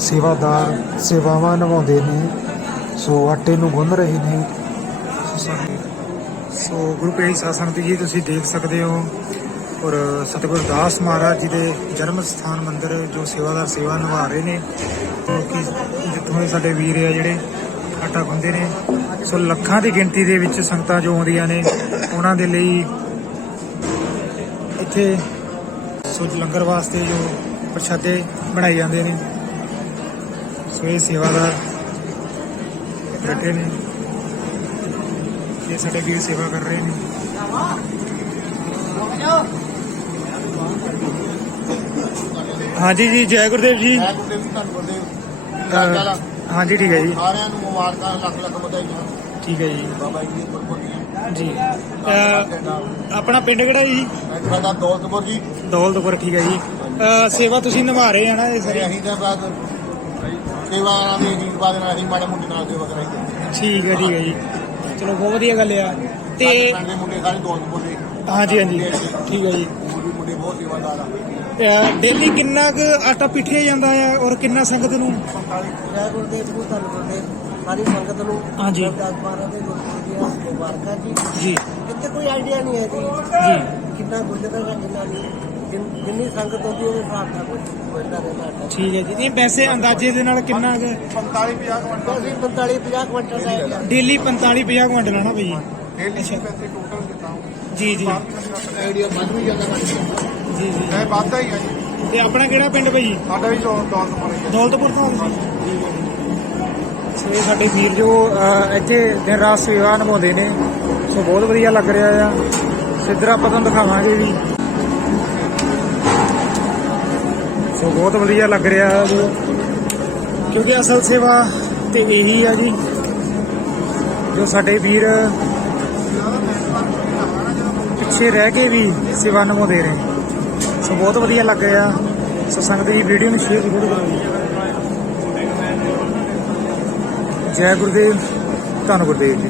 ਸੇਵਾਦਾਰ ਸੇਵਾਵਾਂ ਨਿਭਾਉਂਦੇ ਨੇ। ਸੋ ਆਟੇ ਨੂੰ ਗੁੰਨ ਰਹੇ ਨੇ। ਸੋ ਸਾਡੇ ਸੋ ਗੁਰੂ ਪੀਰ ਸਾਸੰਗਤ ਜੀ, ਤੁਸੀਂ ਦੇਖ ਸਕਦੇ ਹੋ ਔਰ ਸਤਿਗੁਰ ਦਾਸ ਮਹਾਰਾਜ ਜੀ ਦੇ ਜਨਮ ਸਥਾਨ ਮੰਦਿਰ ਜੋ ਸੇਵਾਦਾਰ ਸੇਵਾ ਨਿਭਾ ਰਹੇ ਨੇ। ਕਿ ਜਿੱਥੋਂ ਇਹ ਸਾਡੇ ਵੀਰ ਆ ਜਿਹੜੇ ਆਟਾ ਗੁੰਦੇ ਨੇ। ਸੋ ਲੱਖਾਂ ਦੀ ਗਿਣਤੀ ਦੇ ਵਿੱਚ ਸੰਗਤਾਂ ਜੋ ਆਉਂਦੀਆਂ ਨੇ, ਉਹਨਾਂ ਦੇ ਲਈ ਇੱਥੇ ਸੋ ਲੰਗਰ ਵਾਸਤੇ ਜੋ ਪ੍ਰਸ਼ਾਦੇ ਬਣਾਏ ਜਾਂਦੇ ਨੇ। ਸੋ ਇਹ ਸੇਵਾਦਾਰ ਬੈਠੇ ਨੇ। ਇਹ ਸਾਡੇ ਵੀਰ ਸੇਵਾ ਕਰ ਰਹੇ ਨੇ। ਹਾਂਜੀ ਜੀ ਜੈ ਗੁਰਦੇਵ ਜੀ। ਗੁਰਦੇਵ ਤੁਹਾਨੂੰ ਗੁਰਦੇਵ। ਹਾਂਜੀ ਠੀਕ ਹੈ ਜੀ। ਸਾਰਿਆਂ ਨੂੰ ਮੁਬਾਰਕਾਂ ਲੱਖ ਲੱਖ ਵਧਾਈਆਂ। ਠੀਕ ਹੈ ਜੀ। ਬਾਬਾ ਜੀ ਦੀ ਜੀ ਆਪਣਾ ਪਿੰਡ ਕਿਹੜਾ ਜੀ? ਸਾਡਾ ਦੌਲਤਪੁਰ ਜੀ। ਦੌਲਤਪੁਰ ਠੀਕ ਹੈ ਜੀ। ਸੇਵਾ ਤੁਸੀਂ ਨਿਭਾ ਰਹੇ ਆ ਨਾ ਇਹ ਸਾਰੀ। ਅਸੀਂ ਤਾਂ ਬਾਅਦ ਸੇਵਾ ਨਾਲ ਵੀ ਅਸੀਂ ਬਾਅਦ ਨਾਲ ਅਸੀਂ ਮਾੜੇ ਮੁੰਡੇ ਨਾਲ ਸੇਵਾ ਕਰਾਈ ਠੀਕ ਹੈ ਠੀਕ ਹੈ ਜੀ। ਚਲੋ ਬਹੁਤ ਵਧੀਆ ਗੱਲ ਆ। ਤੇ ਪਿੰਡ ਦੇ ਮੁੰਡੇ ਸਾਰੇ ਦੌਲਤਪੁਰ ਦੇ ਹਾਂਜੀ ਹਾਂਜੀ ਠੀਕ ਹੈ ਜੀ। ਹੋਰ ਵੀ ਮੁੰਡੇ ਬਹੁਤ ਸੇਵਾਦਾਰ ਆ। ਡੇਲੀ ਕਿੰਨਾ ਕੁ ਆਟਾ ਪਿੱਠਿਆ ਜਾਂਦਾ ਆ ਔਰ ਕਿੰਨਾ ਸੰਗਤ ਨੂੰ? ਜੈ ਗੁਰਦੇਵ ਜੀ ਧੰਨ ਗੁਰਦੇਵ ਸਾਰੀ ਸੰਗਤ ਨੂੰ ਹਾਂਜੀ। ਗੁਰਦਾਸ ਮਹਾਰਾਜ ਦੇ ਗੁਰਪੁਰਬ ਦੀਆਂ ਮੁਬਾਰਕਾਂ ਜੀ। ਜੀ। ਕਿਤੇ ਕੋਈ ਆਈਡੀਆ ਨਹੀਂ ਹੈ ਜੀ ਜੀ। ਕਿੰਨਾ ਗੁਜਰਦਾ ਹੈ ਕਿੰਨਾ ਨਹੀਂ। ਜਿੰਨ- ਜਿੰਨੀ ਸੰਗਤ ਹੁੰਦੀ ਉਹਦੇ ਹਿਸਾਬ ਨਾਲ ਕੁਝ ਗੁਜਰਦਾ ਰਹਿੰਦਾ ਹੈ। ਠੀਕ ਹੈ ਜੀ। ਇਹ ਵੈਸੇ ਅੰਦਾਜ਼ੇ ਦੇ ਨਾਲ ਕਿੰਨਾ ਕੁ 45 50 ਕੁਇੰਟਲ ਅਸੀਂ 45 50 ਕੁਇੰਟਲ ਦਾ ਹੈ ਡੇਲੀ 45 50 ਕੁਇੰਟਲ ਆਣਾ ਭਾਈ ਡੇਲੀ ਅੱਛਾ। ਪੈਸੇ ਟੋਟਲ ਦਿੱਤਾ ਜੀ ਜੀ। ਆਈਡੀਆ ਵੱਧ ਵੀ ਜਾਂਦਾ ਘੱਟ ਜੀ ਜੀ। ਮੈਂ ਵਾਧਾ ਹੀ ਜੀ। ਤੇ ਆਪਣਾ ਕਿਹੜਾ ਪਿੰਡ ਭਾਈ ਸਾਡਾ ਵੀ ਹੀ ਆ। ਦੌਲਤਪੁਰ ਤੋਂ ਆਏ ਸੀ ਸੋ ਇਹ ਸਾਡੇ ਵੀਰ ਜੋ ਅਹ, ਇੱਥੇ ਦਿਨ ਰਾਤ ਸੇਵਾ ਨਿਭਾਉਂਦੇ ਨੇ। ਸੋ ਬਹੁਤ ਵਧੀਆ ਲੱਗ ਰਿਹਾ ਆ। ਸਿੱਧਰਾ ਆਪਾਂ ਤੁਹਾਨੂੰ ਦਿਖਾਵਾਂਗੇ ਵੀ ਸੋ ਬਹੁਤ ਵਧੀਆ ਲੱਗ ਰਿਹਾ ਕਿਉਂਕਿ ਅਸਲ ਸੇਵਾ ਤੇ ਇਹੀ ਆ ਜੀ। ਜੋ ਸਾਡੇ ਵੀਰ ਪਿੱਛੇ ਰਹਿ ਕੇ ਵੀ ਸੇਵਾ ਨਿਭਾਉਂਦੇ ਰਹੇ। ਸੋ ਬਹੁਤ ਵਧੀਆ ਲੱਗ ਰਿਹਾ। ਸੋ ਸੰਗਤ ਜੀ ਵੀਡੀਓ ਨੂੰ ਸ਼ੇਅਰ ਜ਼ਰੂਰ ਕਰੋ ਜੈ ਗੁਰਦੇਵ, ਧੰਨ ਗੁਰਦੇਵ ਜੀ।